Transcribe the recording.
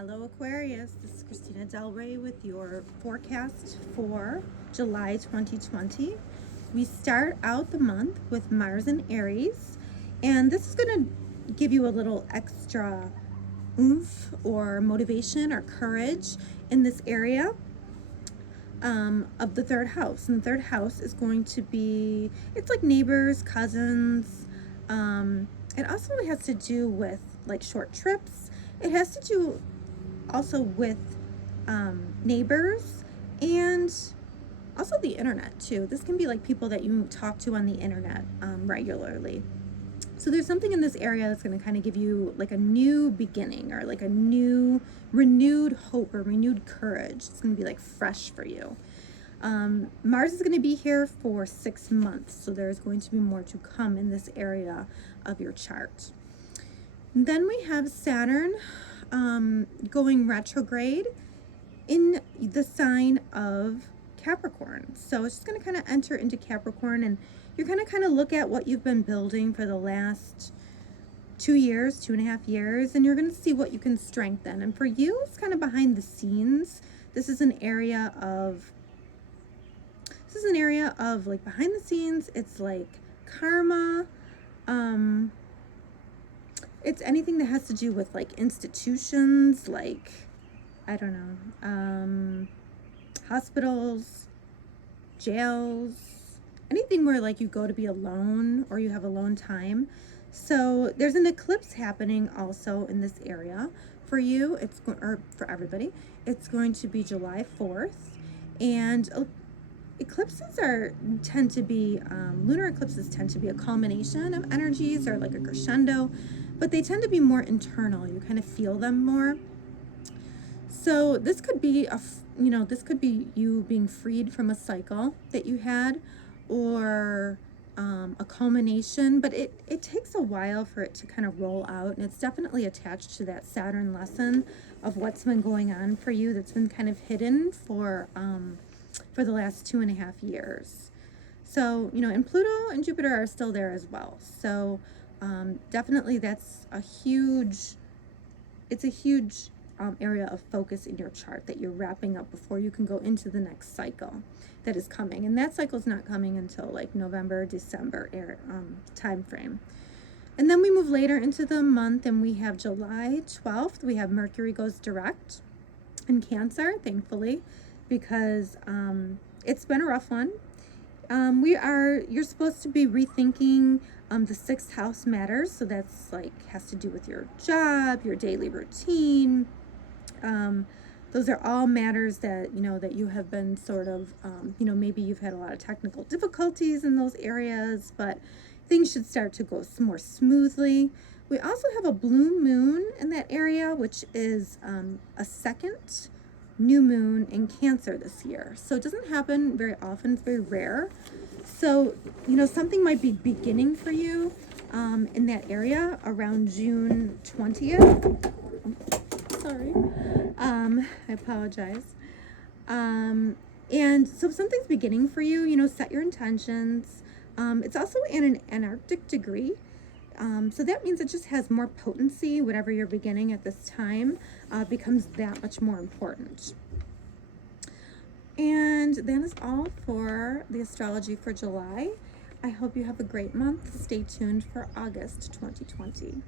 Hello Aquarius, this is Christina Del Rey with your forecast for July 2020. We start out the month with Mars in Aries, and this is going to give you a little extra oomph or motivation or courage in this area of the third house. And the third house is going to be, it's like neighbors, cousins. It also has to do with like short trips. It has to do also with neighbors and also the internet too. This can be like people that you talk to on the internet regularly. So there's something in this area that's going to kind of give you like a new beginning or like a new renewed hope or renewed courage. It's going to be like fresh for you. Mars is going to be here for 6 months, so there's going to be more to come in this area of your chart. And then we have Saturn going retrograde in the sign of Capricorn. So it's just going to kind of enter into Capricorn, and you're going to kind of look at what you've been building for the last 2 years, 2.5 years, and you're going to see what you can strengthen. And for you, it's kind of behind the scenes. This is an area of like behind the scenes. It's like karma. It's anything that has to do with like institutions, like, I don't know, hospitals, jails, anything where like you go to be alone or you have alone time. So there's an eclipse happening also in this area for you. Or for everybody. It's going to be July 4th, and eclipses tend to be lunar eclipses tend to be a culmination of energies or like a crescendo, but they tend to be more internal. You kind of feel them more. So this could be this could be you being freed from a cycle that you had, or a culmination, but it takes a while for it to kind of roll out, and it's definitely attached to that Saturn lesson of what's been going on for you that's been kind of hidden for the last 2.5 years. So, and Pluto and Jupiter are still there as well. So definitely that's a huge area of focus in your chart that you're wrapping up before you can go into the next cycle that is coming. And that cycle is not coming until like November, December time frame. And then we move later into the month, and we have July 12th. We have Mercury goes direct in Cancer, thankfully, because it's been a rough one. You're supposed to be rethinking the 6th house matters. So that's like has to do with your job, your daily routine. Those are all matters that that you have been sort of maybe you've had a lot of technical difficulties in those areas, but things should start to go more smoothly. We also have a blue moon in that area, which is a second new moon in Cancer this year. So it doesn't happen very often. It's very rare. So something might be beginning for you in that area around June 20th. Sorry. I apologize. And so something's beginning for you, set your intentions. It's also in an Antarctic degree. So that means it just has more potency. Whatever you're beginning at this time becomes that much more important. And that is all for the astrology for July. I hope you have a great month. Stay tuned for August 2020.